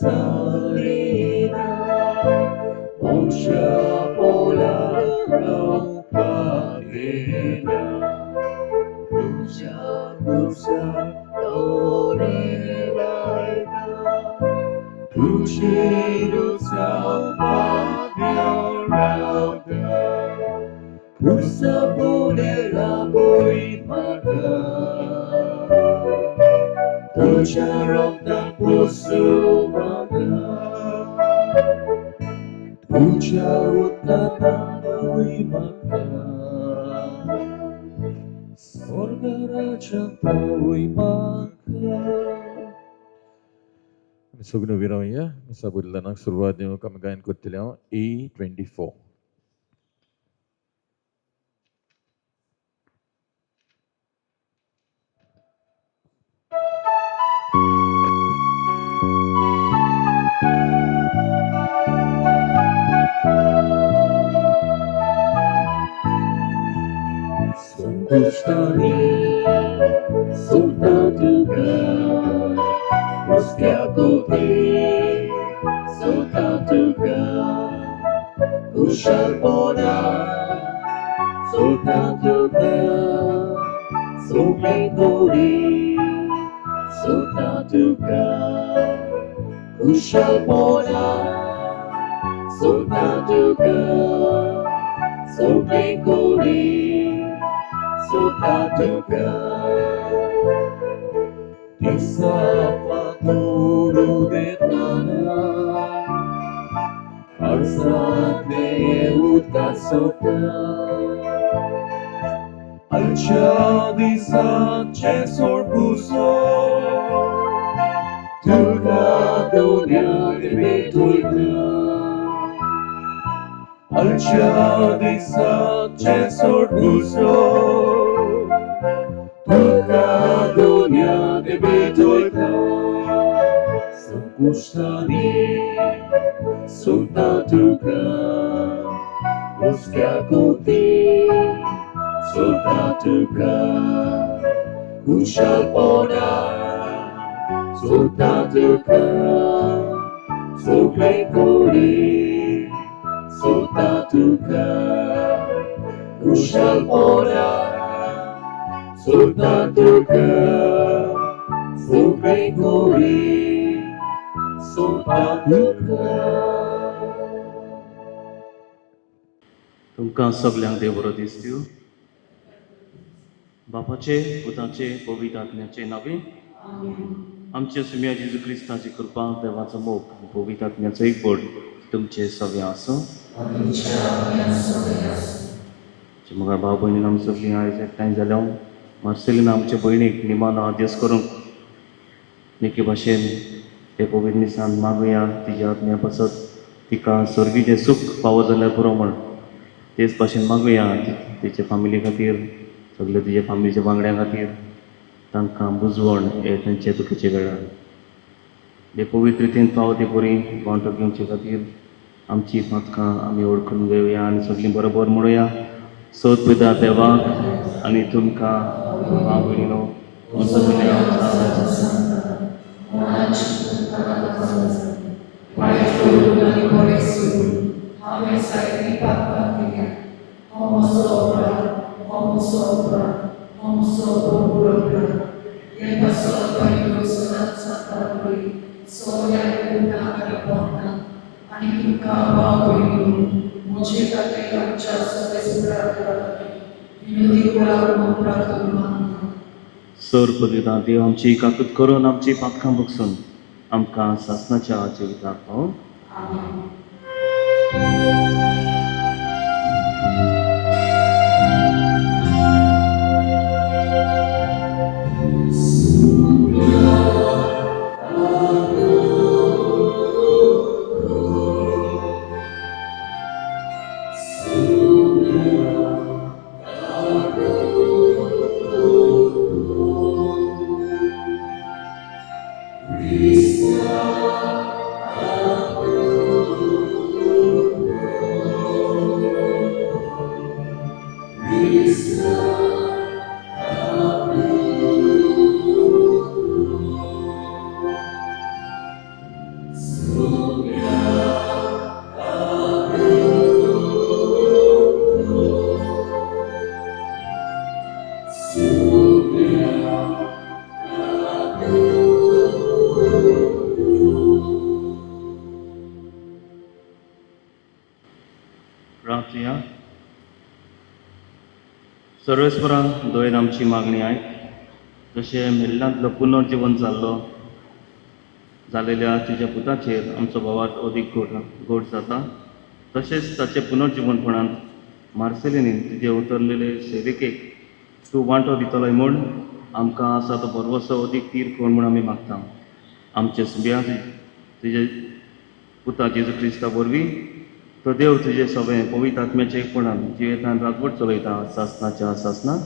salida, mucha polaron pagina, lucha, lucha, dorebaida, lucido sampaviorauda, pulsa bolera boy maka, Tujarok dan pusumaga, tujarut tanahoi maka, sorga raja tahui maka. Misogyno viramaya, misabudlanak surwadnya kami gain kutilaw A24. Sungustani, Sultatuka, Muskiakuti, Sultatuka, Usharpona, Sultatuka, Sumekuri, Sultatuka, Usharpona, Sultatuka, Sumekuri, Sultatuka, Isa paturu de tanah, Arsat neut kasota, Alcha di sace sorbuso, Tuka dunia de betuika, Alcha di sace sorbuso, Tuka dunia de betuika, Sungustani, Sultatuka, Muskiakuti, Sultatuka, Ushalpona, Sultatuka, Sumekuri, Sultatuka, Ushalpona, Sultatuka, Sumekuri, Sultatuka. तुमकां सगल्यांक देव बरो दीस दिवं. बापाचे, पुताचे, पवित्र आत्म्याचे नावे आमच्या सुम्या जेजू क्रिस्ताची कृपा, देवाचो मोग, पवित्र आत्म्याचो एक बोड तुमचे सगळे आसूं. मग भाव भयणीन आमी सगळीं आयज एकठांय जाल्या मार्सेलीन आमचे भयणीक निमान आदेश करूंक निके भाशेन ते पवित्र निसान मागुया तिच्या आत्म्या पासत तिका स्वर्गीचें सूख फावो जाल्यार पुरो म्हण. तेच भाशेन मागुया तिचे फामिली खातीर, सगळे तिचे फामिलीच्या वांगड्यां खातीर, तांकां बुजवण हे तांचे दुखेचे वेळार. हे पवित्र रितीन फावो ती बरी वांटो घेवचे खातीर आमची पातकां आमी ओळखून घेवया आनी सगळीं बरोबर म्हणुया. सोद पिता देवाक आनी तुमकां भाव भयणीनो सगळ्या सर पदिता देव आमची काकूत करून आमची पातकां बगसून आमकां सासणाच्या जिविताक पावोवन प्रार्थया. सर्वेस्परा दोयन आमची मागणी आयक. जशें मेल्लांतलो पुनर्जीवन जालेल्या तुज्या पुताचेर आमचो बोवाळ अदीक गोड जाता, तशेंच ताचे पुनर्जीवनपणांत मार्सेलीनीन तुजे उतरलेले सेविकेक तूं वांटो दितलोय म्हूण आमकां आसा तो भरवसो अदीक तीर कोण म्हूण आमी मागता. आमचे सुब्या तुजे पुता जेजू क्रिस्ता वरवीं तो देव तुजे सगळें पवित्र आत्म्याचे एकपणान जियेतान रातभर चलयता सासणाच्या सासना.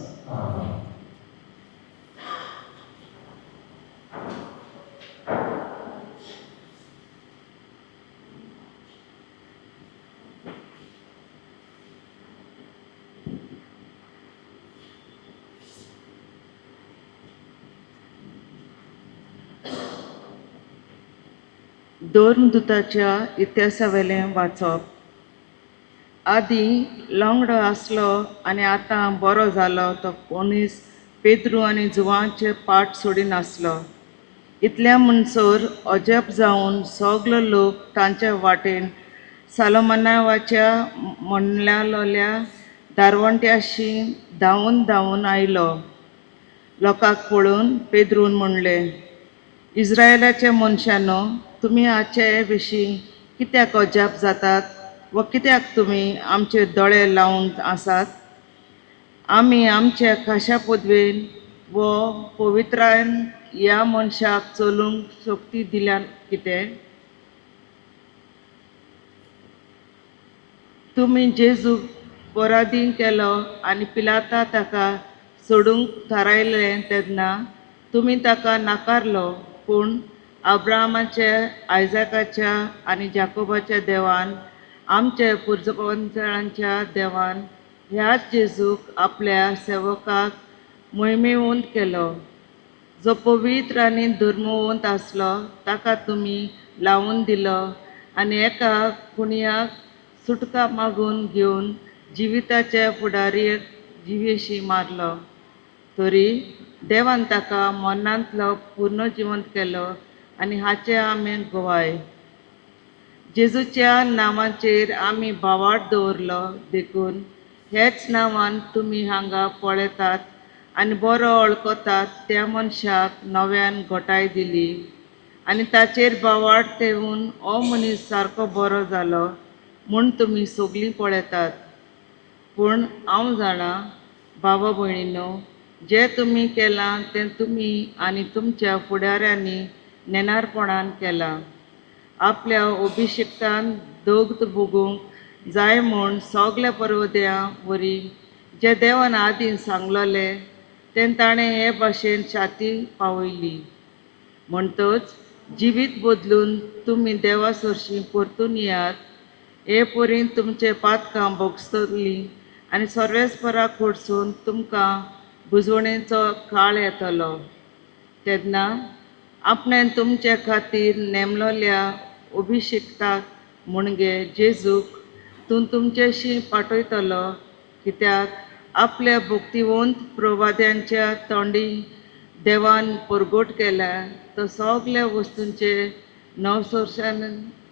दोर्मदूताच्या इतिहासावेलें वाचप. आदीं लंगडो आसलो आनी आतां बरो जालो तो मनीस पेद्रू आनी जुवांचे पाट सोडिन आसलो. इतल्या म्हणसर अजब जावन सगलो लोक तांचे वाटेन सालोमानावाच्या म्हणल्यालोल्या दारवंट्याशी धांवून धांवून आयलो. लोकांक पळोवन पेद्रून म्हणलें, इस्रायेलाच्या मनशांनो, तुमी हाचे विशीं कित्याक अजाप जातात वा कित्याक तुमी आमचे दोळे लावन आसात? आमी आमच्या खाशा पदवेन व पवित्रायन ह्या मनशाक चलूंक शक्ती दिल्या कितें? तुमी जेजू पराधी केलो आनी पिलाता ताका सोडूंक थारायलें तेन्ना तुमी ताका नाकारलो, पूण अब्राहमाच्या, आयजाकाच्या आनी जाकोबाच्या देवान, आमच्या पुर्वजांच्या देवान ह्याच जेजूक आपल्या सेवकाक मोहिमेवंत केलो. जो पवित्र आनी धर्मवंत आसलो ताका तुमी लावून दिलो आनी एका कुणयाक सुटका मागून घेवन जिविताच्या फुडारीक जिवेशी मारलो. तरी देवान ताका मरणांतलो पुनर्जीवंत केलो आनी हाचे आमी गोवाय. जेजूच्या नांवाचेर आमी भावार्थ दवरलो देखून हेच नांवान तुमी हांगा पळयतात आनी बरो वळखतात त्या मनशाक नव्यान घोटाय दिली आनी ताचेर भावार्थ ठेवून हो मनीस सारको बरो जालो म्हूण तुमी सगळीं पळयतात. पूण हांव जाणां, भावा भयणीनो, जें तुमी केलां तें तुमी आनी तुमच्या फुडाऱ्यांनी नेनारपणान केलां. आपल्या अभिशिक्तान दोग भोगूंक जाय म्हूण सगल्या पर्वद्यां वरी जे देवान आदीं सांगलोलें तें ताणें हे भाशेन छाती पावयली. म्हणटच जिवीत बदलून तुमी देवा सरशीं परतून येयात. हे परीन तुमचे पातकां भोगसतलीं आनी सर्वेस्पराक खडसून तुमकां बुजवणेचो काळ येतलो. तेन्ना आपणें तुमचे खातीर नेमलोल्या अभिशिक्ताक म्हणजे जेजूक तूं तुमचेशी पाठयतलो, कित्याक आपल्या भक्तिवंत प्रवाद्यांच्या तोंडी देवान परगट केल्या तो सगल्या वस्तूंचे नवसर्शान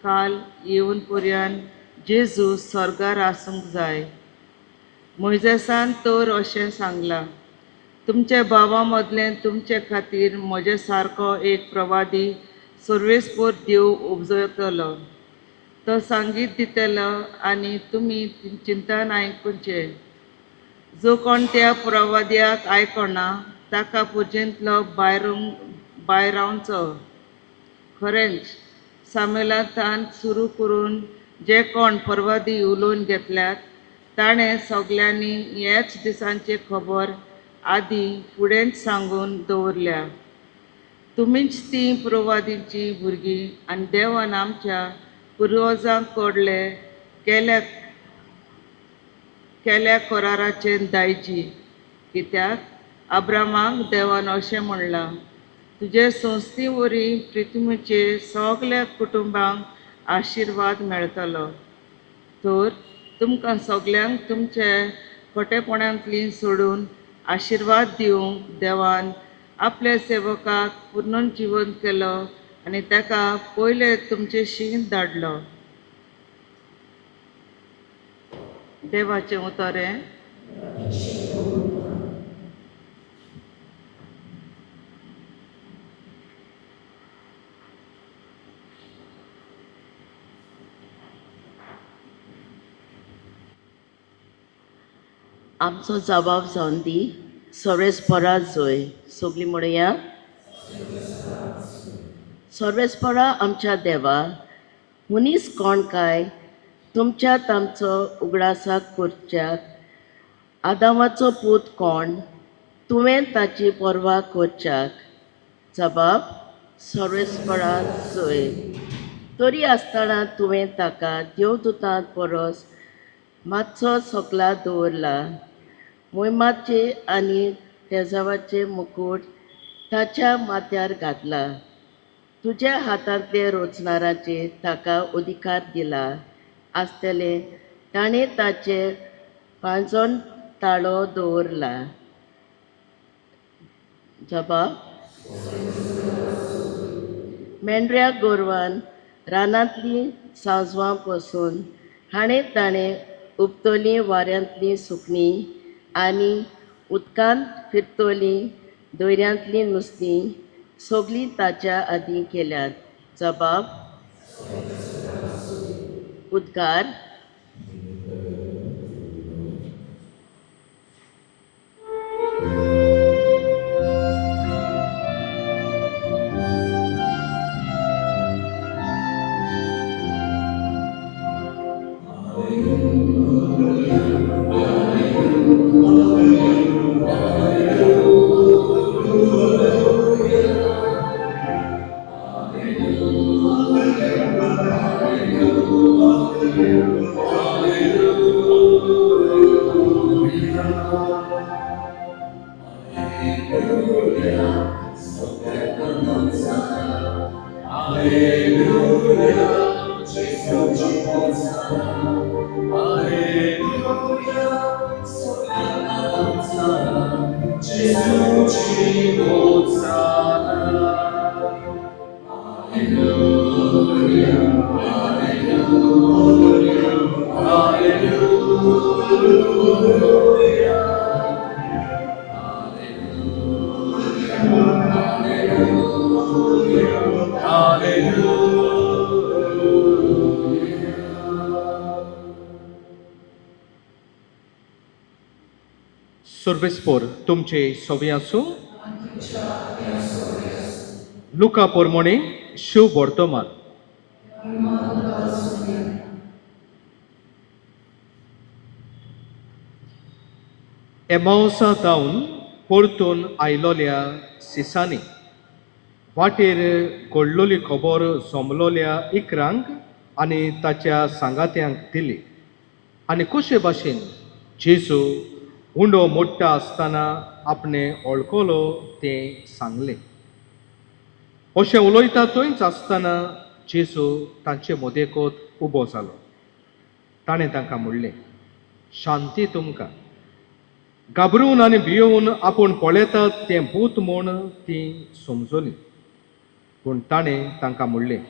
काल येवन पर्यान जेजू स्वर्गार आसूंक जाय. मोइजेसान तर अशें सांगलां, तुमच्या भावा मदलें तुमचे खातीर म्हजे सारको एक प्रवादी सर्वेस्पर देव उपजतलो. तो सांगीत दितलो आनी तुमी चिंतान आयकुचे. जो कोण त्या प्रवाद्याक आयकना ताका पुजेंतलो भायर रावचो. खरेंच सामेलांतान सुरू करून जे कोण प्रवादी उलोवन घेतल्यात ताणें सगल्यांनी हेच दिसांची खबर आदीं फुडेंच सांगून दवरल्या. तुमीच ती प्रवादींची भुरगीं आनी देवान आमच्या पुर्वजांक कडले केल्या कराराचे दायजी. कित्याक अब्रामाक देवान अशें म्हणलां, तुजे संस्थी वरी पृथ्वीचे सगल्या कुटुंबांक आशिर्वाद मेळटलो. तर तुमकां सगल्यांक तुमचे खोटेपणांतलीं सोडून आशिर्वाद दिवंक देवान आपल्या सेवकाक पुनर्जीवन केलो आनी ताका पयले तुमचेशी धाडलो. देवाचें उतरें. आमचो जबाब जावन दी. सर्वेस्परा जोय. सगळीं म्हणुया. सर्वेस्परा आमच्या देवा, मनीस कोण काय तुमच्यात आमचो उगडासाक करच्याक. आदामाचो पूत कोण तुवें ताची परवा करच्याक. जबाब सर्वेस्परा जोय. तरी आसतना तुवें ताका देवदूतांत परस मातसो सकला दवरला. मोहिमाचे आनी तेजावाचे मुकुट ताच्या माथ्यार घातला. तुज्या हातांतले रोचणाराचेर ताका अधिकार दिला आसतले ताणें ताचेर पांजोन ताळो दवरला. जबाब मेंढऱ्या गोरवान रानांतलीं सांजवां पसून हाणें ताणें उपतलीं वाऱ्यांतलीं सुकणीं आनी उदकांत फिरतलीं दोयऱ्यांतलीं नुस्तीं सगळीं ताच्या आदीं केल्यात. जबाब उद्गार. सर्वेस्पर तुमचे सोबी आसूं. लुका पोरमोणी शिव वर्तमान. एमावसा जावन परतून आयलोल्या सिसांनी वाटेर घडलोली खबर जमलोल्या इकरांक आनी ताच्या सांगात्यांक दिली. आनी कशे भाशेन जेजू उंडो मोडटा आसतना आपणें वळखलो तें सांगलें. अशें उलयता थंयच आसतना जेजू तांचे मदेकोत उबो जालो. ताणें तांकां म्हणलें, शांती तुमकां. घाबरून आनी भियोवन आपूण पळयतात तें भूत म्हूण तीं समजलीं. पूण ताणें तांकां म्हणलें,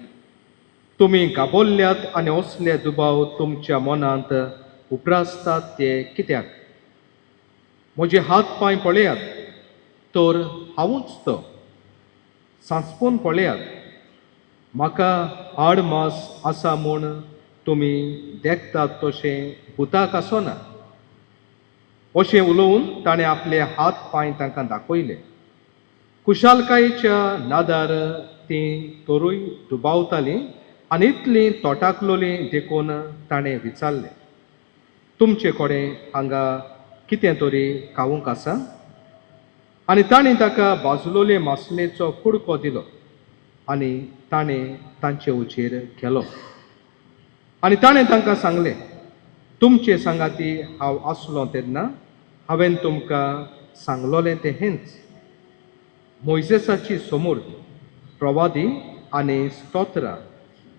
तुमी घाबरल्यात आनी असले दुबाव तुमच्या मनांत उपरासतात ते कित्याक? म्हजे हात पांय पळयात तर हांवूच तो. सांचपून पळयात, म्हाका हाड मास आसा म्हूण तुमी देखतात तशें भुताक आसना. अशें उलोवन ताणें आपले हात पांय तांकां दाखयले. कुशालकायेच्या नादार तीं तरूय दुबावतालीं आनी इतलीं तोटाकलोलीं देखून ताणें विचारलें, तुमचे कडेन हांगा कितें तरी खावूंक आसा? आनी ताणें ताका भाजलोले मासलेचो कुडको दिलो आनी ताणें तांचे उचेर केलो. आनी ताणें तांकां सांगलें, तुमचे सांगाती हांव आसलों तेन्ना हांवें तुमकां सांगलोलें तें हेंच. मोइसेसाची समूर, प्रवादी आनी स्तोत्रां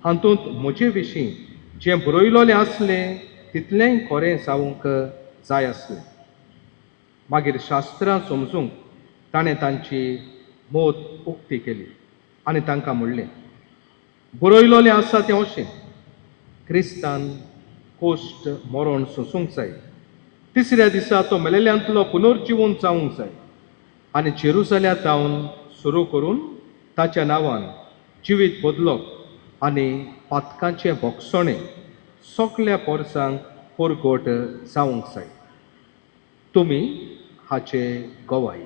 हातूंत म्हजे विशीं जें बरयलोलें आसलें तितलेंय खरें जावंक जाय आसलें. मागीर शास्त्रां समजूंक ताणें तांची मोत उक्ती केली आनी तांकां म्हणलें, बरयलोलें आसा तें अशें, क्रिस्तान पोस्ट मरण सोसूंक जाय. तिसऱ्या दिसा तो मेलेल्यांतलो पुनर्जीवन जावंक जाय आनी जेरुसल्यांत जावन सुरू करून ताच्या नांवान जिवीत बदलप आनी पातकांचें भोगसणें सगल्या पोरसांक परगट जावंक जाय. तुमी हाचे गवाय.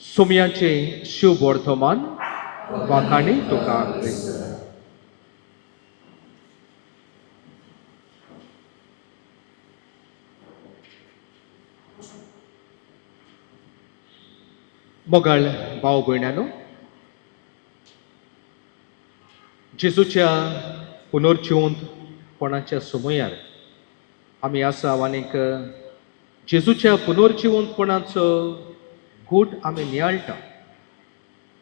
सुमयांचे शुभ वर्तमान वाकाणी तुका क्रिस्त. मोगाळ भाव भयणांनो, जेजूच्या पुनर्जिवंतपणाच्या समयार आमी आसा आनीक जेजूच्या पुनर्जिवंतपणाचो गूट आमी नियाळटा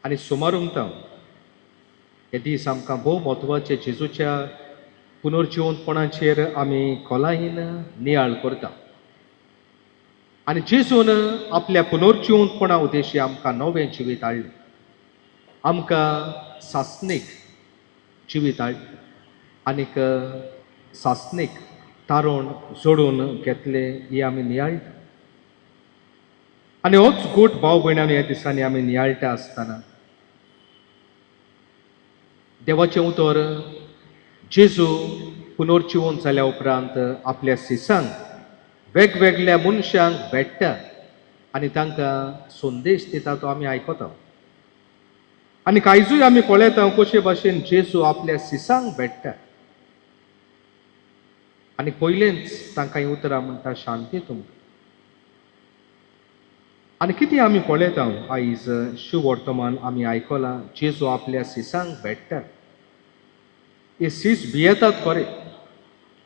आनी सुमारुंगता. हे दीस आमकां भोव म्हत्वाचे जेजूच्या पुनर्जिवंतपणाचेर आमी खोलायेन नियाळ करता. आनी जेजून आपल्या पुनर्जिवंतपणा उद्देशी आमकां नवें जिवीत हाडलें, आमकां सासणीक जिवीत हाडलें आनीक सासणीक तारण जोडून घेतले ही आमी नियाळटा. आनी होच गूट भाव भयणांनो ह्या दिसांनी आमी नियाळटा आसतना देवाचें उतर जेजू पुनर्जिवंत जाल्या उपरांत आपल्या सिसांक वेगवेगळ्या मनशांक भेटटा आनी तांकां संदेश दिता तो आमी आयकता. आनी कांयजूय आमी पळयता कशे भाशेन जेजू आपल्या सिसांक भेटटा आनी पयलेंच तांकां ही उतरां म्हणटा शांती तुमकां. आनी कितें आमी पळयता आयज शुभ वर्तमान आमी आयकलां जेजू आपल्या सिसांक भेटटा. हे सीस भियेतात खरें,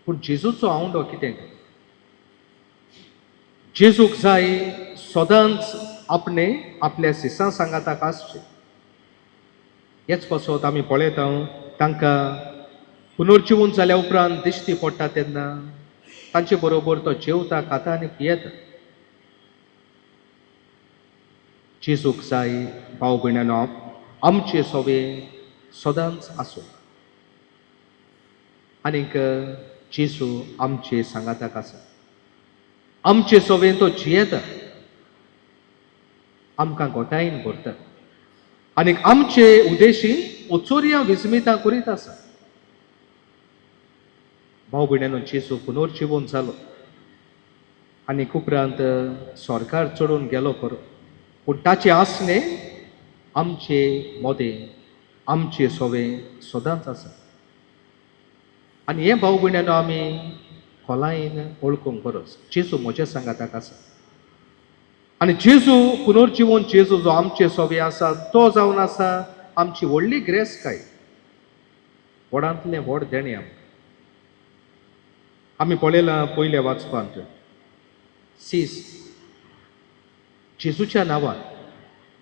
पूण जेजूचो आवंडो कितें? जेजूक जाय सदांच आपल्या सिसां सांगाताक आसचें. हेच पासत आमी पळयता तांकां पुनर्जिवंत जाल्या उपरांत दिश्टी पडटा तेन्ना तांचे बरोबर तो जेवता, खाता आनी पियेता. जेजूक जाय भाव भयणांनो आमचे सोबे सदांच आसूं आनीक जेजू आमचे सांगाताक आसा. आमचे सोबेन तो जियेता, आमकां गोठायेन भरता आनीक आमचे उद्देशी ओचोरिया विजमितां करीत आसा. भाव भयणांनो जेजू पुनर्जिवंत जालो आनीक उपरांत स्वर्गार चडून गेलो खरो, पूण ताचे आसने आमचे मोदें आमचे सोबे सदांच आसा. आनी हे भाव भयणांनो आमी खोलायेन वळखूंक गरज. जेजू म्हज्या सांगाताक आसा आनी जेजू पुनर्जिवंत जेजू जो आमचे सोबे आसा तो जावन आसा आमची व्हडली ग्रेस्काय, व्हडांतलें व्हड देणें आमी पळयलां पयल्या वाचपांत. सीस जेजूच्या नांवान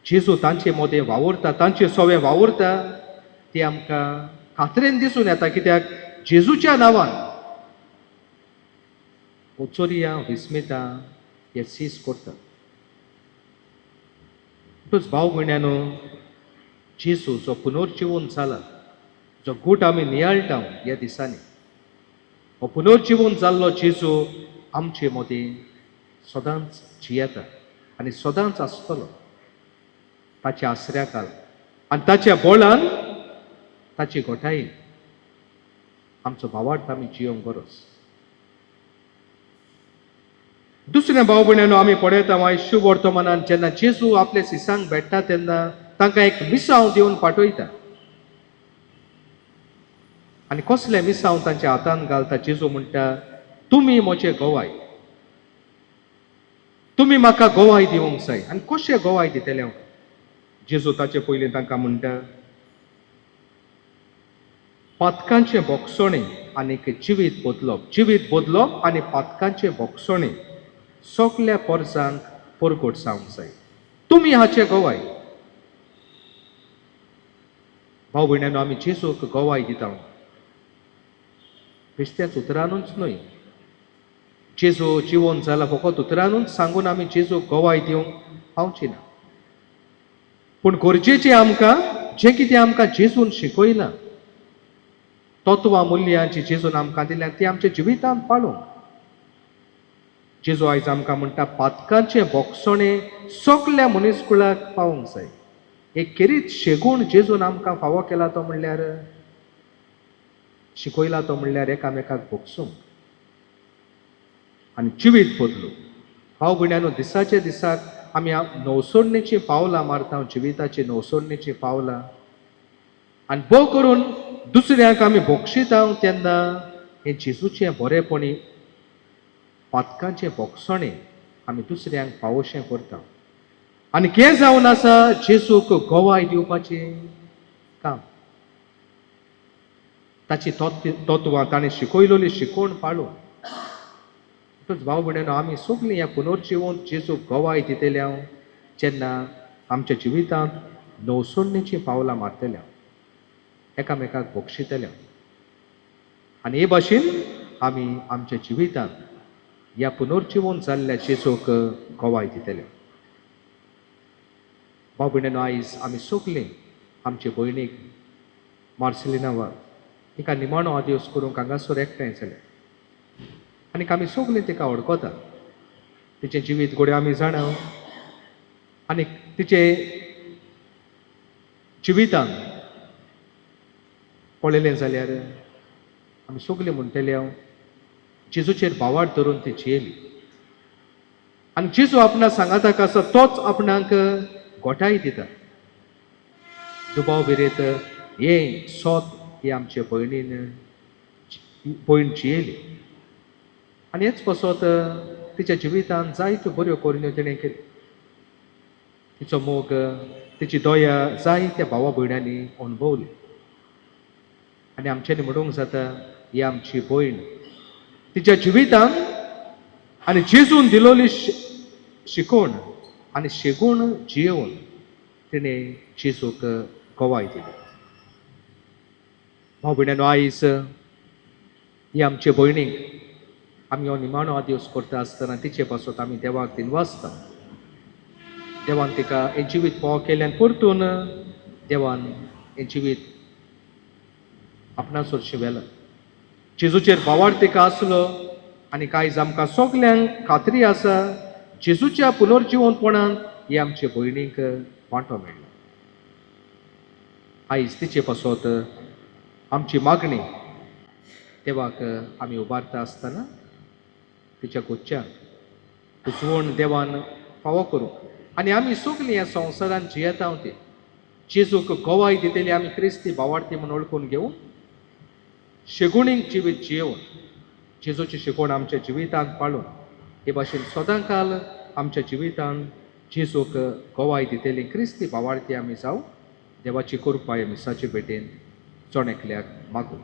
जेजू तांचे मोदें वावुरता, तांचे सोबे वावुरता ती आमकां खात्रेन दिसून येता. कित्याक जेजूच्या नांवान ओचोरिया विस्मिता हे सीस करता. म्हणटूच भाव भयणांनो जेजू जो पुनर्जिवंत जाला, जो गूट आमी नियाळटा ह्या दिसांनी, हो पुनर्जिवंत जाल्लो जेजू आमचे मोदें सदांच जियेता आनी सदांच आसतलो. ताच्या आसऱ्याकाल आनी ताच्या बोळान ताची गोठायेन आमचो भावार्थ आमी जियोंक गरज. दुसरें भाव भयणांनो आमी पळयता आयज शुभ वर्तमानांत जेन्ना जेजू आपल्या सिसांक भेटता तेन्ना तांकां एक मिसांव दिवन पाठयता आनी कसलें मिसांव तांच्या हातांत घालता. जेजू म्हणटा तुमी म्हजे गोवाय, तुमी म्हाका गोवाय दिवंक जाय. आनी कशें गोवाय दितले हांव? जेजू ताचे पयलीं तांकां म्हणटा पातकांचें भोगसणें आनीक जिवीत बदलप आनी पातकांचें भोगसणें सगल्या पोरसांक परगट जावंक जाय. तुमी हाचे गोवाय. भाव भयणांनो आमी जेजूक गोवाय दिता बेश्त्याच उतरानूच न्हय. जेजू जिवंत जाला फकत उतरानूच सांगून आमी जेजूक गोवाय दिवंक पावची ना. पूण गरजेचें आमकां जें कितें आमकां जेजून शिकयलां, तत्वां मुल्यां जी जेजून आमकां दिल्यां ती आमच्या जिवितांत पाळूंक. जेजू आयज आमकां म्हणटा पातकांचें भोगसणें सगल्या मनीसकुळाक पावोंक जाय. एक खेरीत शेगूण जेजून आमकां फावो केला तो म्हणल्यार, शिकयला तो म्हणल्यार एकामेकाक भोगसूंक आनी जिवीत बदलूंक. भाव भयण्यांनो, दिसाचे दिसाक आमी नवसोडणेचीं पावलां मारता, जिविताची नवसोडणेचीं पावलां, आनी भोव करून दुसऱ्यांक आमी भोगशिता तेन्ना हें जेजूचें बरेपणी, पातकांचें भोगसणें आमी दुसऱ्यांक पावोवचें करता. आनी हें जावन आसा जेजूक गोवाय दिवपाचें काम. ताची तत्वां ताणें शिकयलोली शिकोवन पाळून. भाव भयण्यांनो, आमी सगळीं ह्या पुनर्जिवन जेजूक गोवाय दितल्या जेन्ना आमच्या जिवितांत नवसोडणेचीं पावलां मारतल्या, एकामेकाक भोगशितल्या, आनी हे भाशेन आमी आमच्या जिवितांत ह्या पुनर्जिवन जाल्ल्या जेजूक गोवाय दितल्या. भाव भयण्यांनो, आयज आमी सगळीं आमचे भयणीक मार्सेलिना तिका निमाणो आदेस करूंक हांगासर एकठांय जाले, आनी आमी सगळीं तिका वळखता. तिचें जिवीत घोडे आमी जाणा, आनी तिचे जिवितांत पळयलें जाल्यार आमी सगळीं म्हणटले जेजूचेर भावार्थ धरून ती जियेली. आनी जेजू आपणाक सांगाताक आसा तोच आपणाक गोठाय दिता. दुबाव बिरेत हें सोत ही आमचे भयण जियेली, आनी हेच पासत तिच्या जिवितांत जायत्यो बऱ्यो कोरण्यो तिणें केल्यो. तिचो मोग, तिची दया जायत्या भावा भयणांनी अणभवली. आनी आमच्यांनी म्हणूंक जाता ही आमची भयण तिच्या जिवितांत आनी जेजून दिलोली शिकोवन आनी शेगूण जियेवन तिणें जेजूक गोवाय दिली. भाव भयण्यांनो, आयज ही आमचे भयणीक आमी हो निमाणो आदेस करता आसतना तिचे पासत आमी देवाक दिनवासता. देवान तिका हें जिवीत फावो केलें आनी परतून देवान हें जिवीत आपणासर शिंवेलां. जेजूचेर भावार्थ तिका आसलो, आनी आयज आमकां सगल्यांक खात्री आसा जेजूच्या पुनर्जिवनपणांत ही आमचे भयणीक वांटो मेळ्ळो. आयज तिचे पासत आमची मागणी देवाक आमी उबारता आसतना तिच्या गोच्च्याक उजवण देवान फावो करूंक, आनी आमी सगळीं ह्या संवसारांत जियेता ती जेजूक गोवाय दितेली आमी क्रिस्ती भावार्थी म्हणून ओळखून घेवन शेगुणीक जिवीत जियेवन जेजूची शिकवण आमच्या जिवितांत पाळून हे भाशेन सदांकाल आमच्या जिवितांत जेजूक गोवाय दितेली क्रिस्ती भावार्थी आमी जावं. देवाची कृपा ह्या मिसाचे भेटेन जोण एकल्याक मागूं.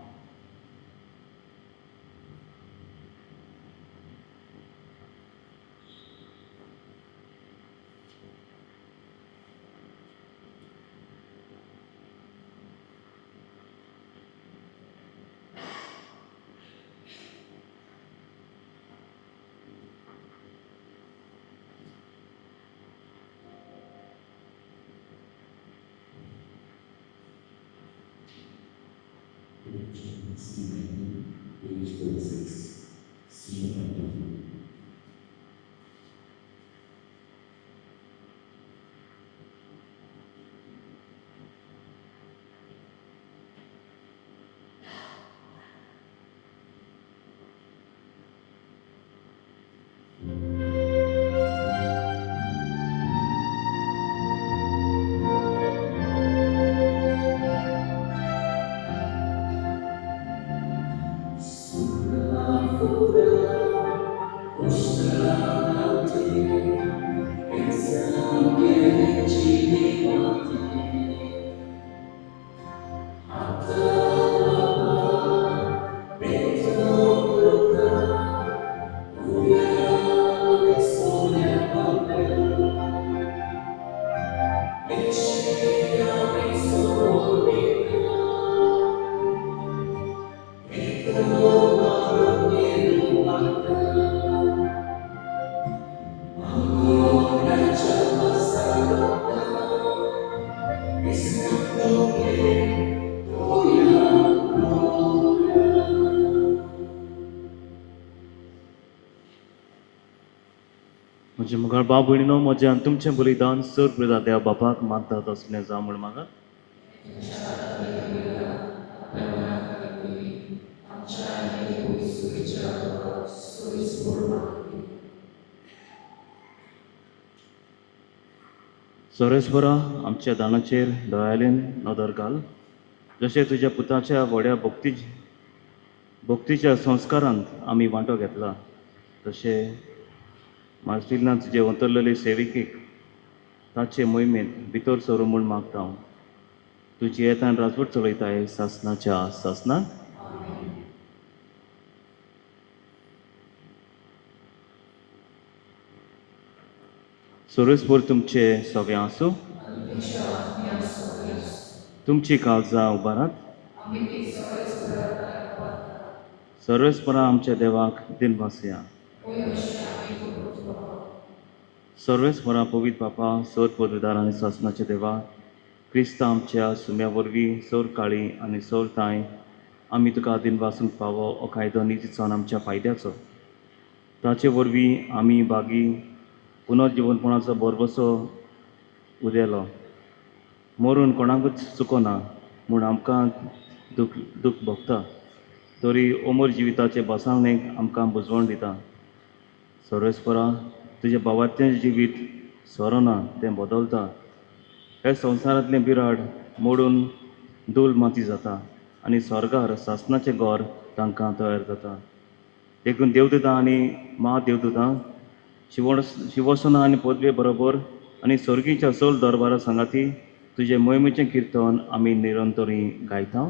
मुखार बाब भयणीनो म्हज्यान तुमचें बलिदान चड प्रदा त्या बापाक मानता तसलें जा म्हण म्हाका सोरेस्वरा आमच्या दानाचेर दयालेन नदर घाल जशें तुज्या पुताच्या व्हड्या भक्तीच्या संस्कारांत आमी वांटो घेतला तशें मार्सिलान तुजे वंतरलेले सेविकेक ताचे मोहिमेंत भितर सरूं म्हूण मागता हांव तुजी येतान राजवट चलयताय सासनाच्या सासनाक सोरेस्पर तुमचे सगळे आसूं तुमची काळजां उबारात सर्वेस्परा आमच्या देवाक दिनवासया सर्वेस्परा पवित्र बापा सोर पदवीदार आनी सासनाचे देवा क्रिस्ता आमच्या सुम्या वरवीं सोर काळी आनी सोर ताय आमी तुका दिनवासूंक फावो हो कायदो नितीचो आमच्या फायद्याचो ताचे वरवीं आमी बागी पुनर्जीवनपणाचो बरवसो उदेलो मरून कोणाकूच चुकोना म्हूण आमकां दूख भोगता तरी अमर जिविताचे बसावणेक आमकां बुजवण दिता सर्वेस्परा तुजे भावांतलें जिवीत सोरोना तें बदलता हे संवसारांतलें बिराड मोडून धूल माती जाता आनी स्वर्गार सासनाचें घर तांकां तयार जाता देखून देवदूतां आनी महादेवदूतां शिवसना आनी पदवे बरोबर आनी सर्गीच्या सोल दरबारा सांगाती तुजे मोहिमेचें किर्तन आमी निरंतरी गायता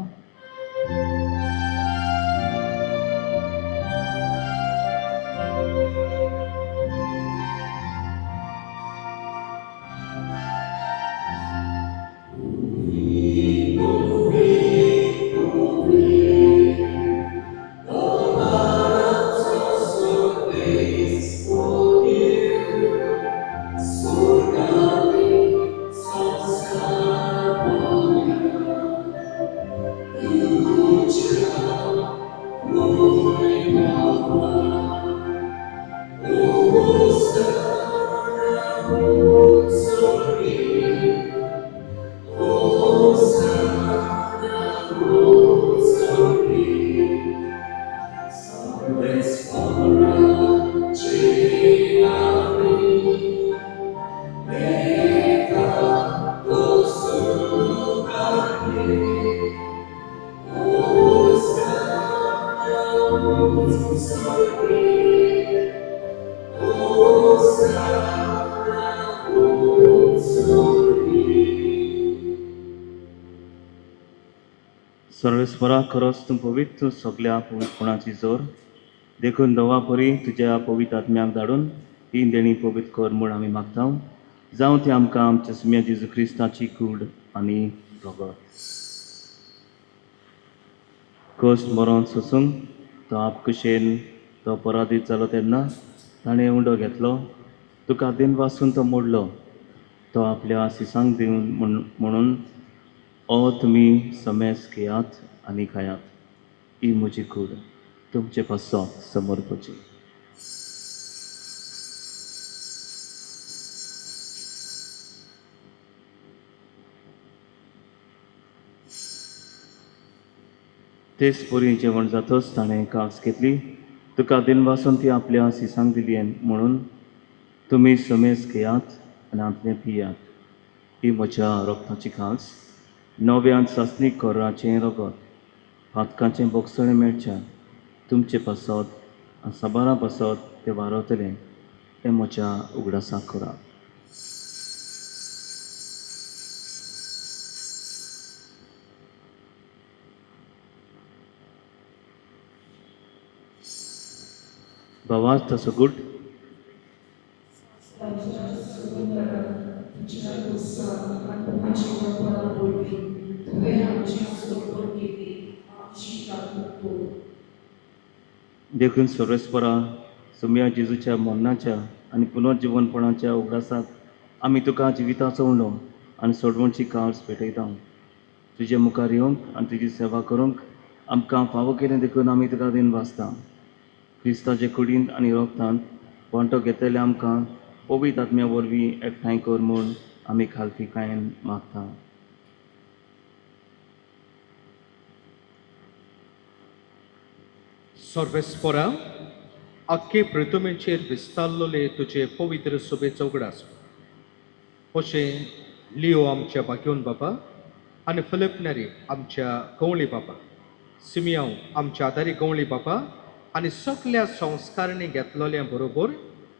सर्वेस्परा खरोच तूं पवित्र सगळ्या पवित्रपणाची जोर देखून दोवा परी तुज्या पवित्र आत्म्याक धाडून ही देणी पवित्र कर म्हूण आमी मागता जावं ती आमकां आमच्या सुम्या जेजू क्रिस्ताची कूड आनी रगत कश्ट मरण सोसूंक तो आपकुशेन तो पराधीत जालो तेन्ना ताणें उंडो घेतलो तुका दिन वासून तो मोडलो तो आपल्या सिसांक दिवन म्हणून ओ तुमी समेस घेयात आनी खायात ही म्हजी कूड तुमचे पासत समर्पची तेच पोरी जेवण जातच ताणें कास घेतली तुका दिन वासून ती आपल्या सिसांक दिली म्हणून तुमी समेस घेयात आनी आपलें पियात ही म्हज्या रोगताची खास नव्यान सासणीक कोर्राचें रगत फातकाचें बोगसणें मेळच्या तुमचे पासत साबारा पासत ते वारवतले हें म्हज्या उगडासाक करा भावार्थ सगूट देखून सर्वेस्परा सुम्या जेजूच्या मरणाच्या आनी पुनर्जीवनपणाच्या उगडासाक आमी तुका जिविताचो उंडो आनी सोडवणची कार्स भेटयता तुजे मुखार येवंक आनी तुजी सेवा करूंक आमकां फावो केलें देखून आमी तुका दिन वाचता क्रिस्ताचे कुडींत आनी रोगतांत वांटो घेतले आमकां पवित्र आत्म्या वरवीं एकठांय कर म्हूण आमी खालफिकायेन मागता. सर्वेस्परा आख्खे पृथ्वीचेर विस्तारलोले तुजे पवित्र सुबेचो उगडास. अशें लिओ आमच्या बागेवन बाबा आनी फिलिप नेरी आमच्या गवळी बाबा, सिमियांव आमच्या आदारी गवळी बाबा आनी सगळ्या संस्कारणी घेतलोल्या बरोबर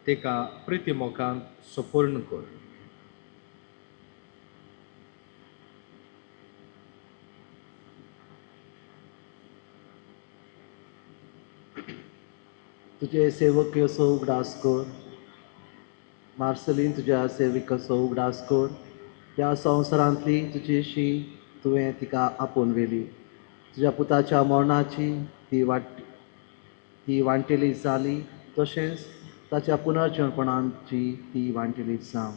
तेका प्रिती मोगान सुपूर्ण कर. तुझे सेवकाचो उगडास कर. मार्सेलीन तुज्या सेविकाचो उगडास कर. ह्या संवसारांतली तुजीशी तुवें तिका आपोवन व्हेली. तुज्या पुताच्या मरणाची ती वांटेली जाली, तशेंच ताच्या पुनर्जन्मपणाची ती वांटेली जावं.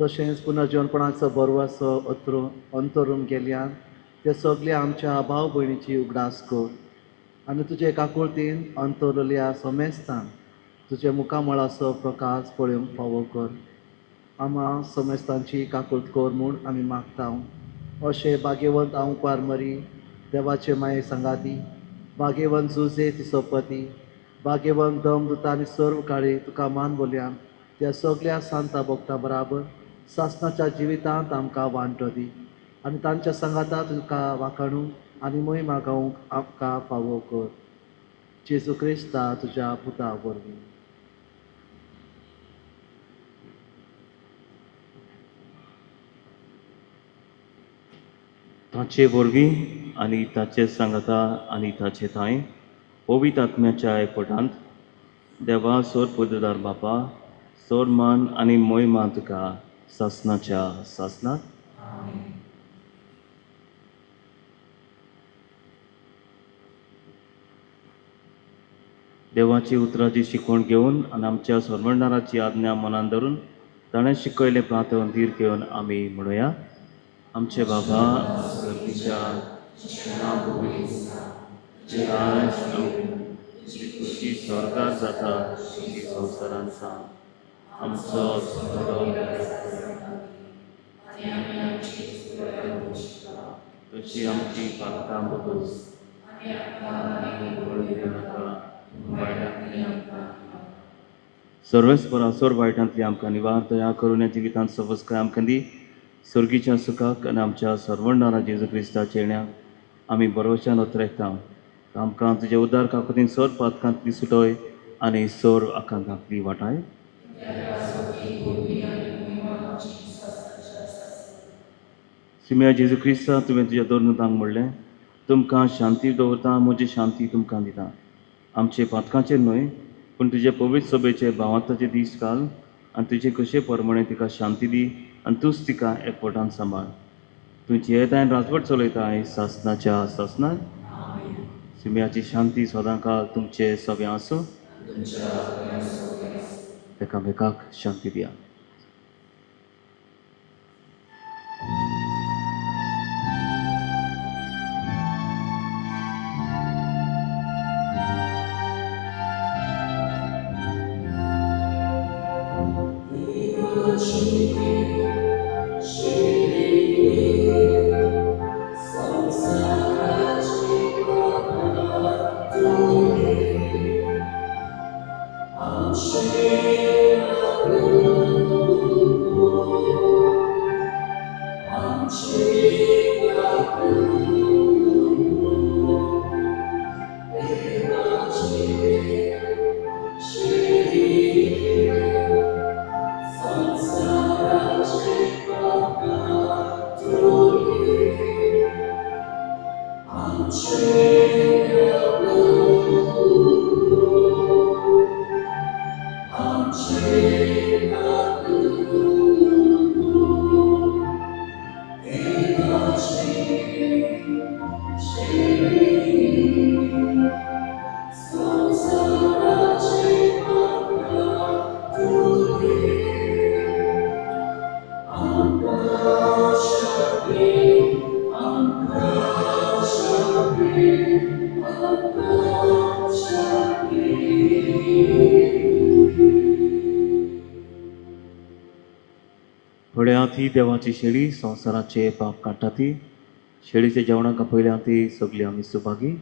तशेंच पुनर्जन्मपणाचो बरवासो अंतरून गेल्यान ते सगळे आमच्या भाव भयणीची उगडास कर. आनी तुजे काकुळतीन अंतरलेल्या समेस्तान तुजे मुखामळाचो प्रकाश पळोवंक फावो कर. आम्हा समेस्तांची काकुळट कर म्हूण आमी मागता. अशें भाग्यवंत हांव पारमरी, देवाचे माये संगाती, भाग्यवंत जुजे तिचो पती, भाग्यवंत दमदूत आनी सर्व काळी तुका मान बोलयान त्या सगळ्या सांता भक्तां बराबर सासणाच्या जिवितांत आमकां वांटो दी. आनी तांच्या संगाता तुका वाखाणूंक आनी महिमा गावंक आमकां फावो कर. जेजू क्रिस्ता तुज्या पुता वरवीं. ताचे वरवीं आनी ताचे सांगाता आनी ताचे थंय पवित्र आत्म्याच्या एकवटांत देवा सोर पदरदार बापा, सोर मान आनी मोहिमा तुका सासणाच्या सासणात. देवाची उतराची शिकवण घेवन आनी आमच्या सर्वंडाराची आज्ञा मनान धरून ताणें शिकयले प्रार्थन धीर घेवन आमी म्हणुया. आमचे बाबा सर्तीच्या तुजी स्वर्गार जाता तुजी संवसारान सांग. आमचो तशी आमची पातकां बघूस सर्वेस्परा सोर वायटांतली आमकां निवार दया करून ह्या जिवितांत सवस्काय आमकां दी. सर्गीच्या सुखाक आनी आमच्या सर्वंडारा जेजू क्रिस्ताच्या येण्याक आमी बरोवच्यान उतरायता. आमकां तुजे उद्दार काकुतीन सोर पातकांतली सुटोय आनी सोर आकांतांतली वाटाय. सिम्या जेजू क्रिस्ता तुवें तुज्या दोरनतांक म्हणलें, तुमकां शांती दवरता, म्हजी शांती तुमकां दिता. आमचे पातकांचेर न्हय पूण तुजे पवित्र सभेचे भावार्थाचे दीस घाल आनी तुजे कशे परमणे तिका शांती दी आनी तूंच तिका एकवटान सांबाळ. तुजी येताय राजवट चलयताय सासणाच्या सासणात. सिम्याची शांती सदां काळ तुमचे सव्या आसूं. एकामेकाक शांती दिया. Share ती देवाची शेळी संवसाराचे पाप काडटा ती शेळीच्या जेवणाका पयल्या ती सगळी आमी सुभागी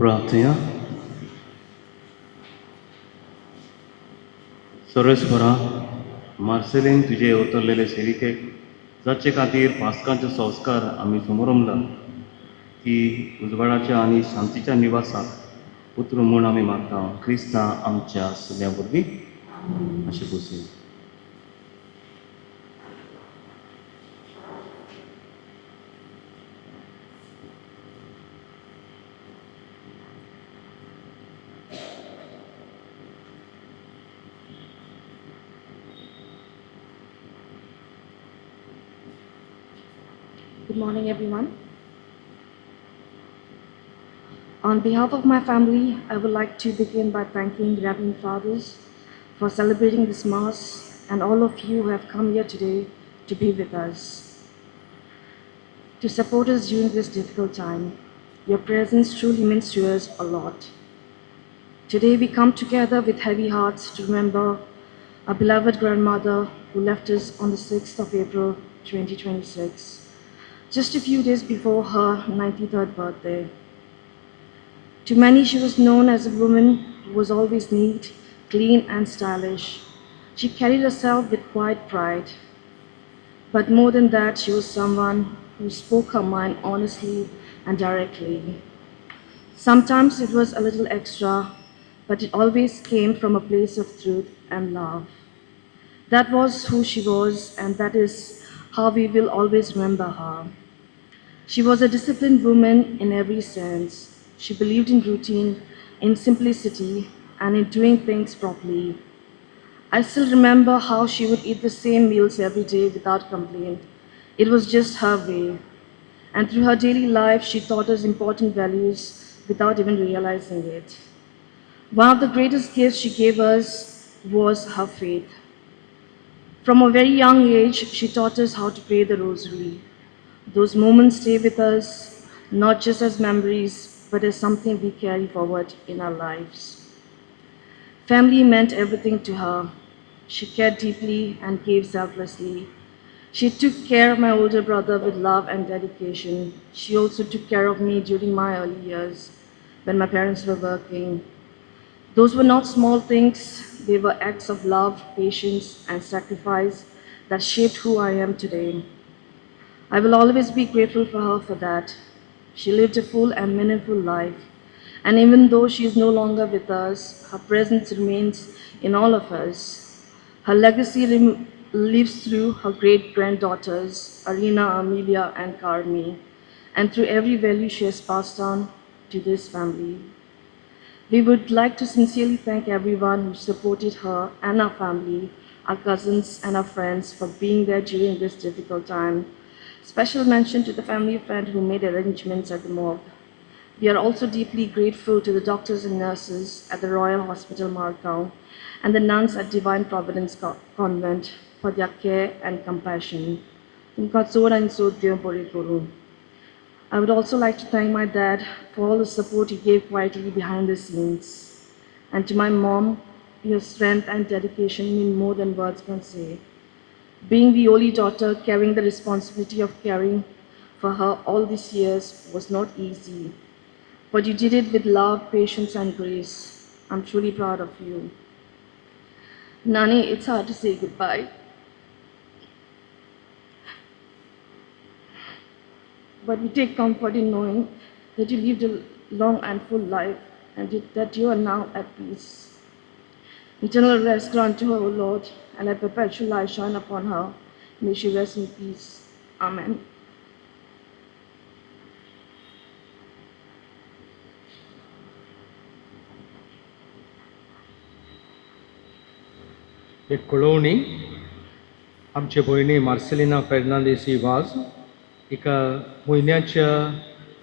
प्रार्थया सर्वेस्परा मार्सेलीन तुजे उतरलेले सेविकेक जाचे खातीर पास्कांचो संस्कार आमी समारंभला ती उजवाडाच्या आनी शांतीच्या निवासाक उतरूं म्हूण आमी मागता क्रिस्तां आमच्या सगळ्या वरवीं अशें पुसून Good morning, everyone. On behalf of my family, I would like to begin by thanking the Reverend Fathers for celebrating this Mass and all of you who have come here today to be with us, to support us during this difficult time. Your presence truly means to us a lot. Today we come together with heavy hearts to remember our beloved grandmother who left us on the 6th of April, 2026. Just a few days before her 93rd birthday. To many, she was known as a woman who was always neat, clean, and stylish. She carried herself with quiet pride. But more than that, she was someone who spoke her mind honestly and directly. Sometimes it was a little extra, but it always came from a place of truth and love. That was who she was, and that is how we will always remember her. She was a disciplined woman in every sense. She believed in routine, in simplicity, and in doing things properly. I still remember how she would eat the same meals every day without complaint. It was just her way. and through her daily life, she taught us important values without even realizing it. One of the greatest gifts she gave us was her faith. From a very young age, she taught us how to pray the rosary. Those moments stay with us, not just as memories, but as something we carry forward in our lives. Family meant everything to her. She cared deeply and gave selflessly. She took care of my older brother with love and dedication. She also took care of me during my early years when my parents were working. Those were not small things, they were acts of love, patience, and sacrifice that shaped who I am today. I will always be grateful for her for that. She lived a full and meaningful life, and even though she is no longer with us, her presence remains in all of us. Her legacy lives through her great granddaughters, Arina, Amelia, and Carmi, and through every value she has passed on to this family. We would like to sincerely thank everyone who supported her and our family, our cousins, and our friends for being there during this difficult time. Special mention to the family friend who made arrangements at the morgue. We are also deeply grateful to the doctors and nurses at the Royal Hospital Margao and the nuns at Divine Providence Convent for their care and compassion. I would also like to thank my dad for all the support he gave quietly behind the scenes. And to my mom, your strength and dedication mean more than words can say. Being the only daughter carrying the responsibility of caring for her all these years was not easy. But you did it with love, patience, and grace. I'm truly proud of you. Nani, it's hard to say goodbye. But we take comfort in knowing that you lived a long and full life and that you are now at peace. Eternal rest grant to her, O Lord, and let perpetual light shine upon her. May she rest in peace. Amen. एक कळवणी आमचे भयणी मार्सेलिना Fernandes he was एका म्हयन्याच्या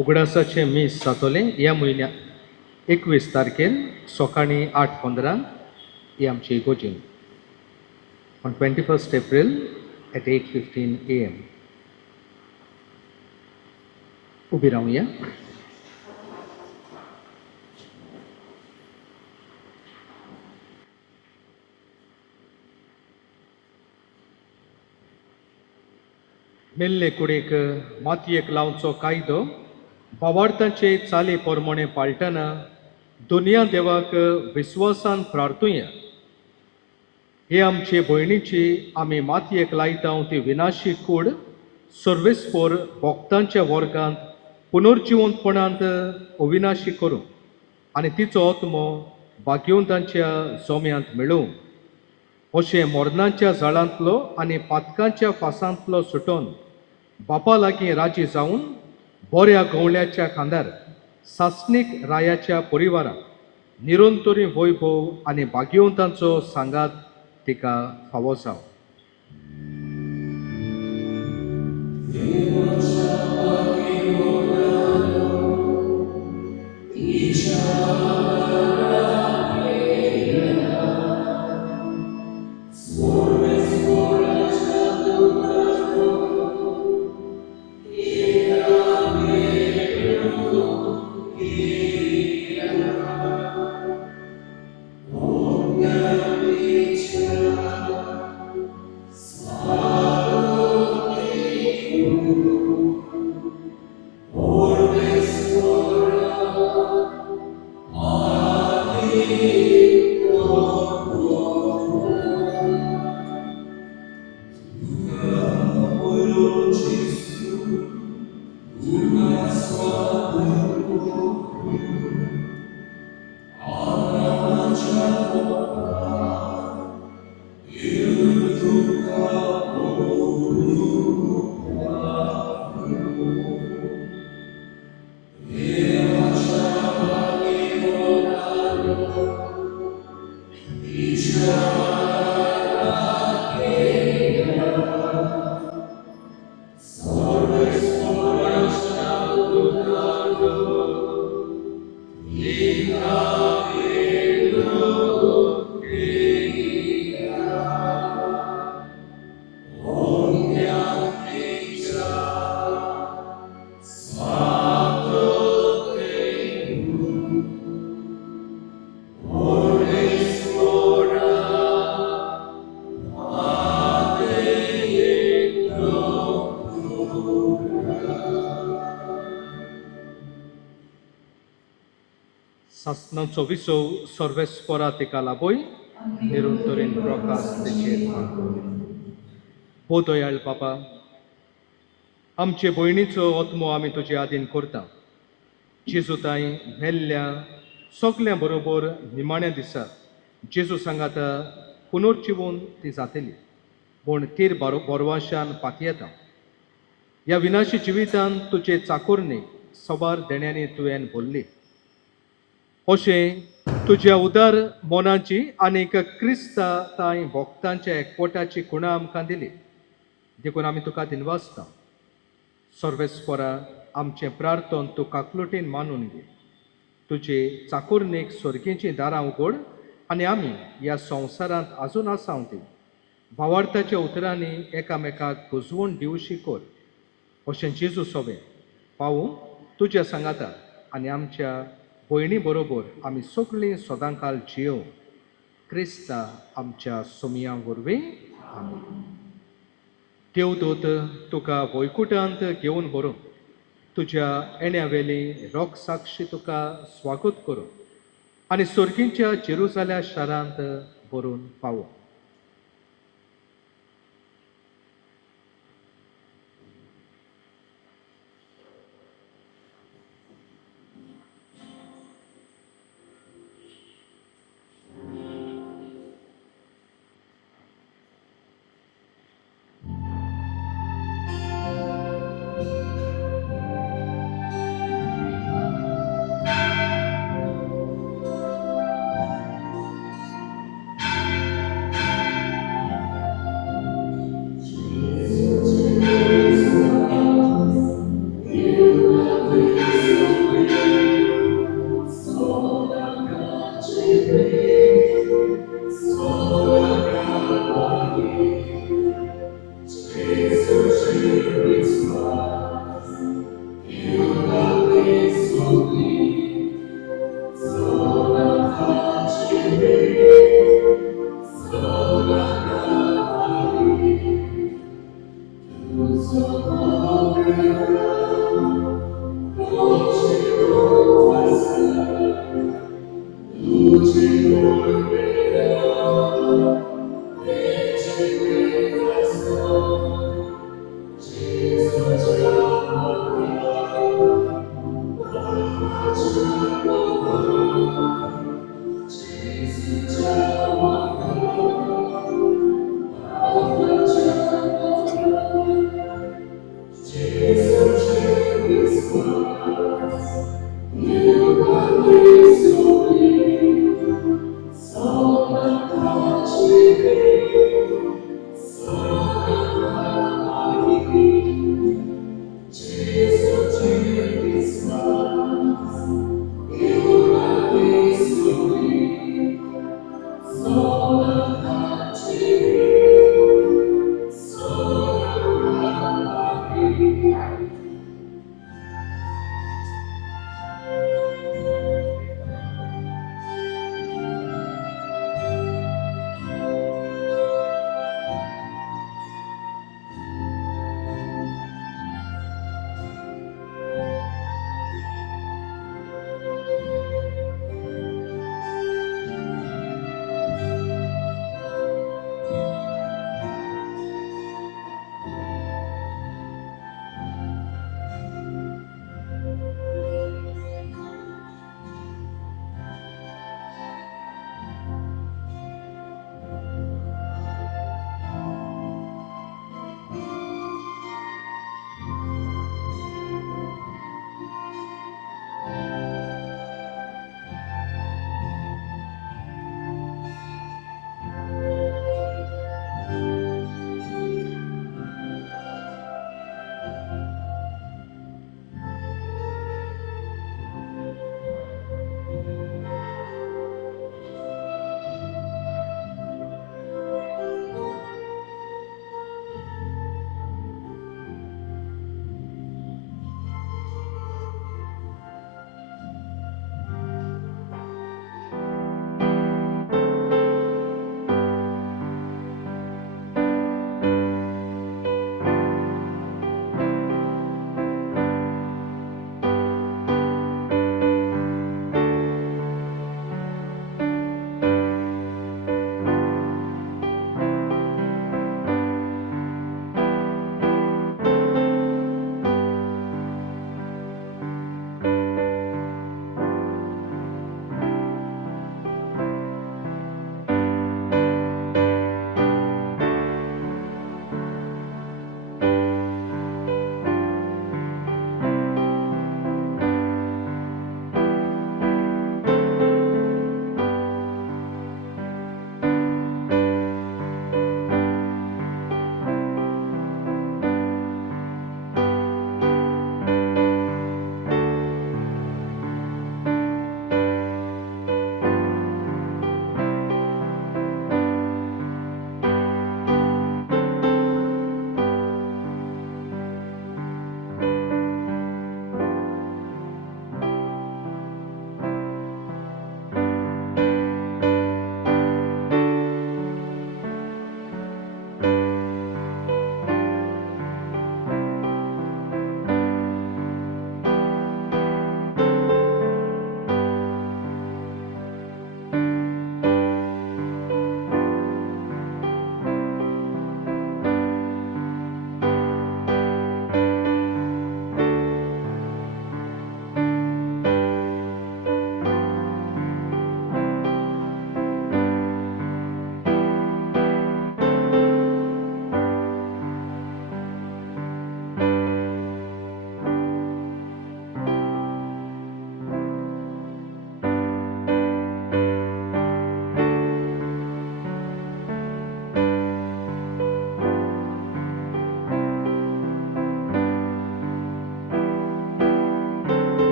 उगडासाचें मीस जातोलें ह्या म्हयन्याक 21 तारखेर सकाळीं 8:15 ही आमची इगोर्जीन on 21st April at 8:15 AM. उबी रावया. मेल्ले कुडीक मातयेक लावचो कायदो भावार्थाचे चाली पोरमोणे पाळटना दुनिया देवाक विस्वासान प्रार्थुया. हे आमचे भयणीची आमी मातयेक लायता ती विनाशी कूड सर्वेस्पोर भोगतांच्या वर्गांत पुनर्जिवंतपणांत अविनाशी करूं आनी तिचो आत्मो भाग्यवंतांच्या जोम्यांत मेळूं. अशें मोरनांच्या झाडांतलो आनी पातकांच्या फासांतलो सुटोन बापा लागीं राजी जावन बऱ्या गवळ्याच्या खांदार सासणीक रायाच्या परिवाराक निरंतरी वैभव आनी भाग्यवंतांचो सांगात तिका फावो जावं. सासणांचो विसो सर्वेस्परा तिका लाबोय निरंतरीन प्रकाश तेचेर मागोय. ओ दयाळ बाबा, आमचे भयणीचो आत्मो आमी तुजे आदीन करता. जेजू ताई मेल्ल्या सगल्या बरोबर निमाण्या दिसा जेजू सांगात पुनर्जिवून ती जातली म्हूण तीर बरवाशान पाती येता. ह्या विनाशी जिवितांत तुजे चाकोरणी सवार देण्यांनी तुवें भरली. अशें तुज्या उदार मोनाची आनीक क्रिस्ता ताई भक्तांच्या एकवटाची खुणां आमकां दिली, देखून आमी तुका दिनवासता. सर्वेस्परा आमचें प्रार्थन तूं काकलुटीन मानून घे. तुजे चाकुर्णेक स्वर्गीचीं दारां उगड आनी आमी ह्या संवसारांत आजून आसांव ती भावार्थाच्या उतरांनी एकामेकाक बुजवून दिवशी कर. अशें जेजू सोबे पावूं तुज्या सांगाता आनी आमच्या भयणी बरोबर आमी सगळीं सदांकाल जियो. क्रिस्ता आमच्या सोमियां वरवीं आमीन. देवदूत तुका वैकुठांत घेवन व्हरून तुज्या येण्यावेली रोख साक्षी तुका स्वागत करूं आनी सर्गीच्या जेरुसाल्या शारांत व्हरून पावो.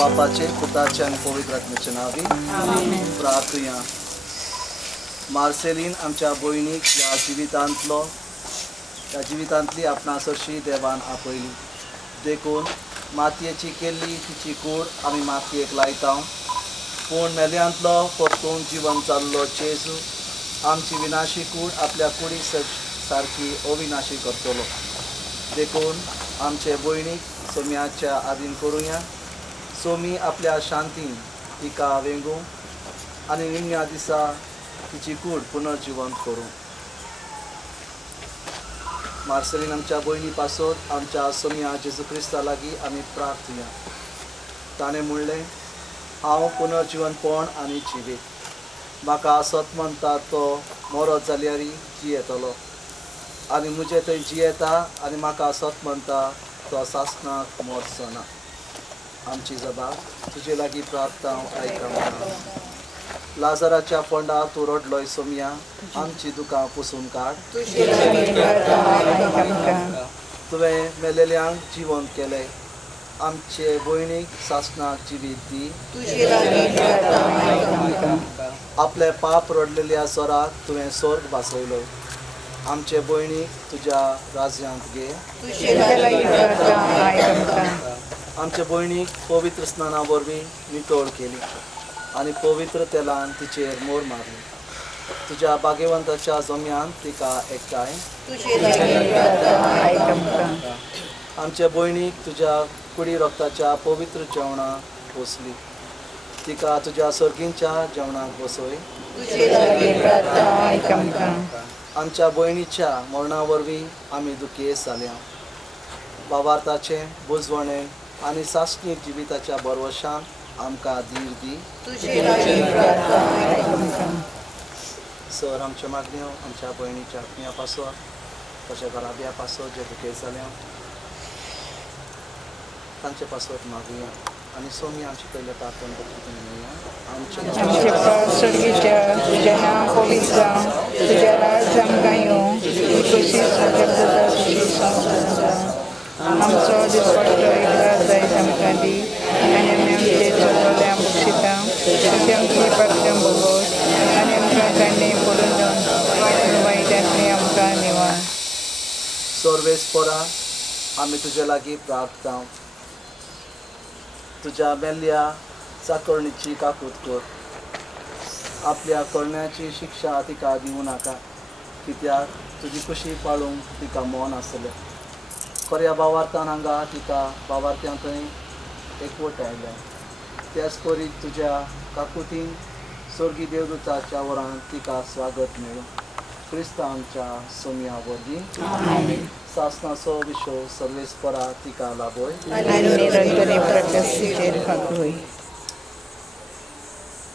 बापाचे पुताचे आणि पवित्र आत्म्याचे नावी प्रार्थना. मार्सेलीन आमच्या भयणीक ह्या जिवितांतली आपणास हरशी देवान आपयली. देखून मातयेची केल्ली तिची कूड आमी मातयेक लायता. पूण मेल्यांतलो परतून जिवन जाल्लो जेजू आमची विनाशी कूड आपल्या कुडी सारकी अविनाशी करतलो. देखून आमचे भयणीक सोम्याच्या आदीन करुया. सोमी आपल्या शांतीन तिका वेंगू आनी निमण्या दिसा तिची कूड पुनर्जिवंत करूं. मार्सेलीन आमच्या भयणी पासत आमच्या सोम्या जेजू क्रिस्ता लागीं आमी प्रार्थया. ताणें म्हणलें, हांव पुनर्जिवनपण आनी जिवीत. म्हाका सत म्हणटा तो मरत जाल्यारय जियेतलो आनी म्हजे थंय जियेता आनी म्हाका सत म्हणटा तो सासणाक मरचो ना. आमची जबाब तुजे लागीं प्रार्थना आयकूंक. लाजाराच्या फोंडार तूं रडलोय सोम्या, आमची दुकां पुसून काड. तुवें मेलेल्यांक जिवंत केलें, आमचे भयणीक सासणाक जिवीत दी. आपले पाप रडलेल्या सोराक तुवें स्वर्ग बासयलो, आमचे भयणीक तुज्या राज्यांत घे. आमचे भयणीक पवित्र स्नाना वरवीं नितळ केली आनी पवित्र तेलान तिचेर मोर मारली. तुज्या भाग्यवंताच्या जम्यान तिका एकठांय. आमचे भयणीक तुज्या कुडी रक्ताच्या पवित्र जेवणां पोसली. तिका तुज्या सर्गींच्या जेवणाक बसय. आमच्या भयणीच्या मरणा वरवीं आमी दुखेस्त जाल्या. भावार्थाचें बुजवणें आनी सासणीक जिविताच्या भरवशान आमकां धीर दी. सर आमच्यो मागण्यो आमच्या भयणीच्या आत्म्या पासो तशें घराब्या पासो जे दुखेस्त जाल्या तांचे पासत मागुया. आनी सोमी आमची पयले प्रार्थना करता म्हणुया. आमचे तुझें नांव पवित्र जावं, तुजें राज आमकां येवं, तूं कशी साकर जाता तशी संवसार जावं. आमचो दिसपट्टो एकदां जायत आमकां दी आनी आमी आमचे चलवल्यांक बक्षिता. तशें आमची पातळ्यो भोगोस आनी आमकां कांय पडून जावन वायट्यांतली आमकां निवार. सर्वेस्परा आमी तुजे लागीं प्रार्थना. तुज्या मेल्ल्या चाकरणीची काकूत कर. आपल्या करण्याची शिक्षा तिका दिवं नाका, कित्याक तुजी कुशी पाळूंक तिका मन आसलें. खऱ्या भावार्थान हांगा तिका भावार्थ्यां थंय एकवट आयल्या. त्याच करीत तुज्या काकुतीन स्वर्गी देवदूताच्या वरान तिका स्वागत मेळ्ळें. क्रिस्तांच्या सोम्या वरवीं सासणाचो विशो सर्वेस्परा तिका लाभय.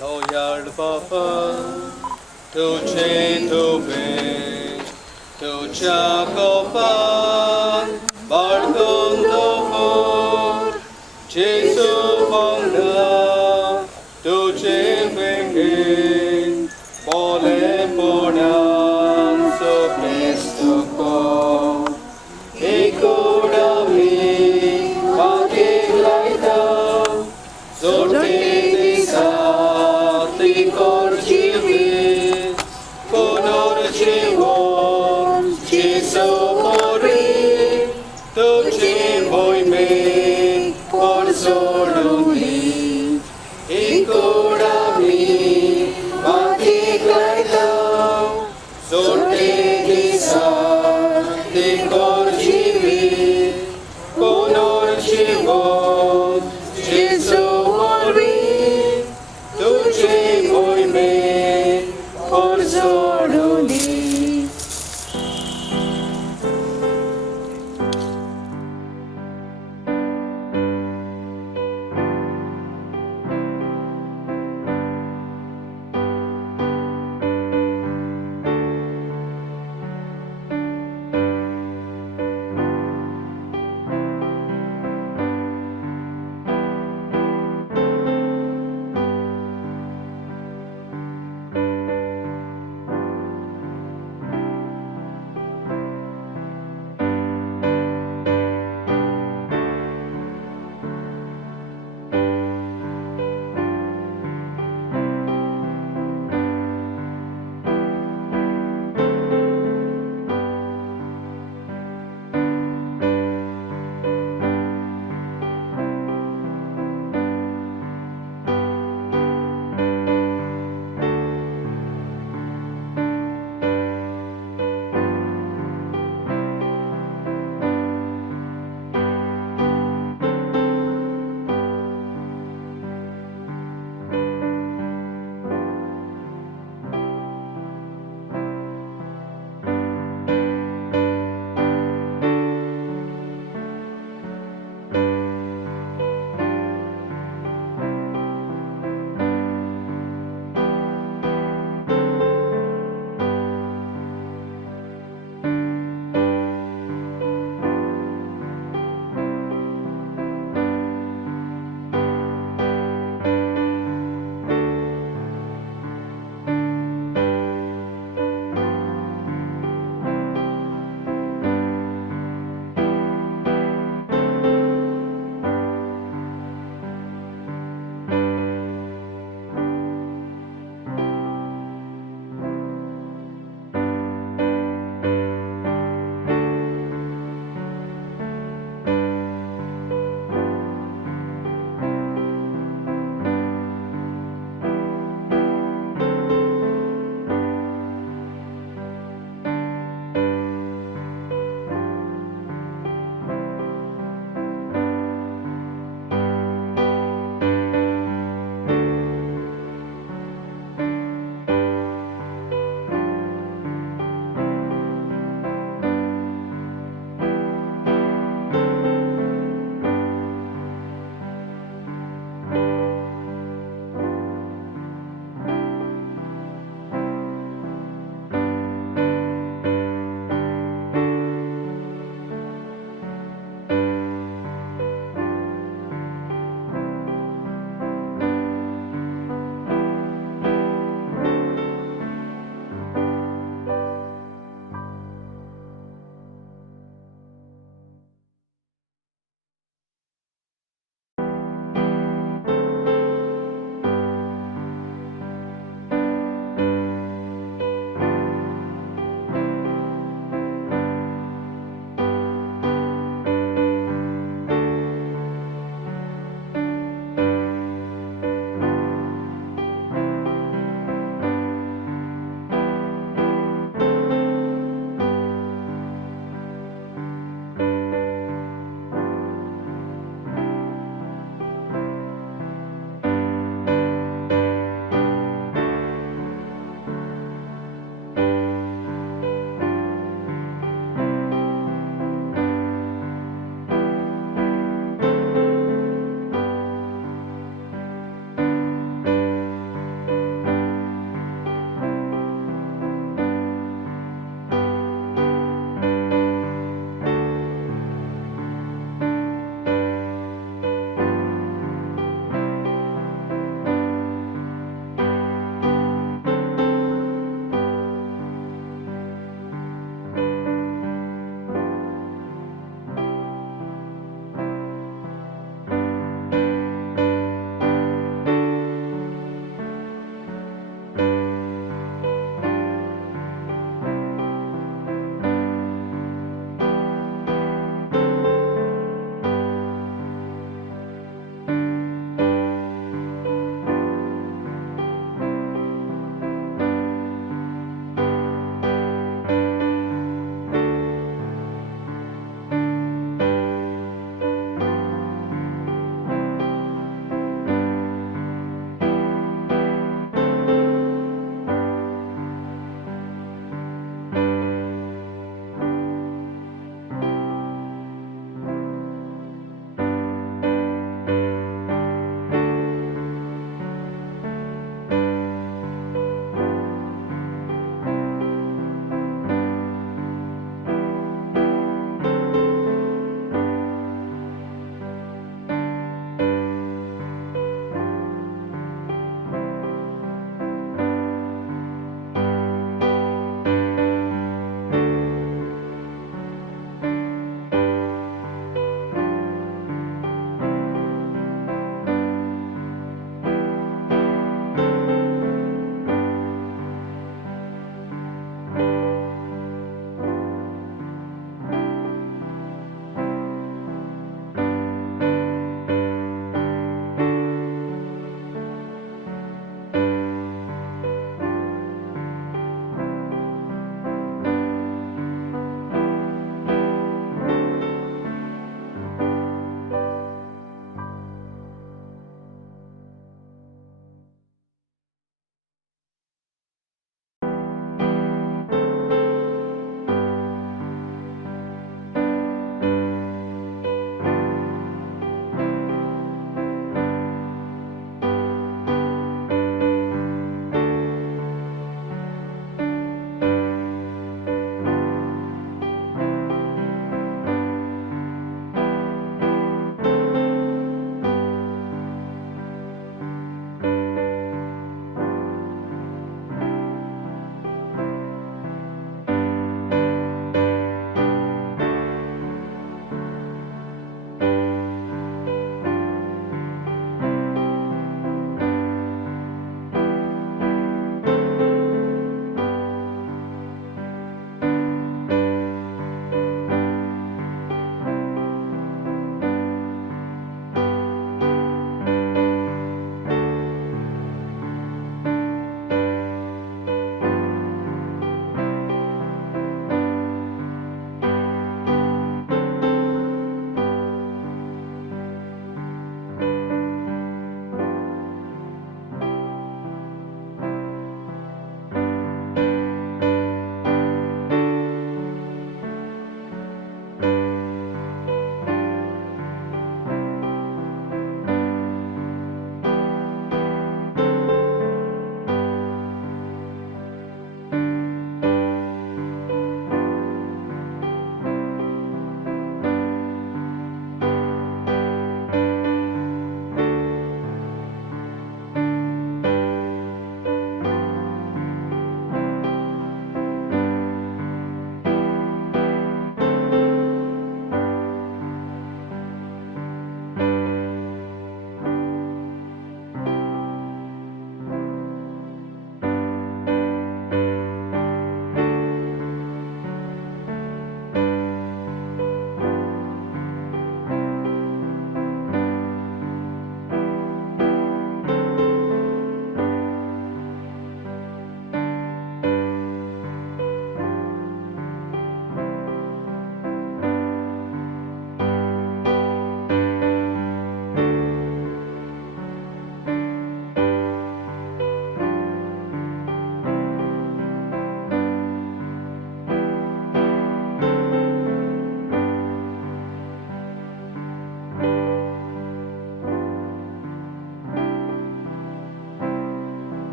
Toyard Papa, Tuce Tuve, Tucia Copa, Barcon Dofur, Jesu Fonda, Tuce Vengin, Pole Ponan, So Cristo Co, Ecurami, Pake Laita, Zorte Por solo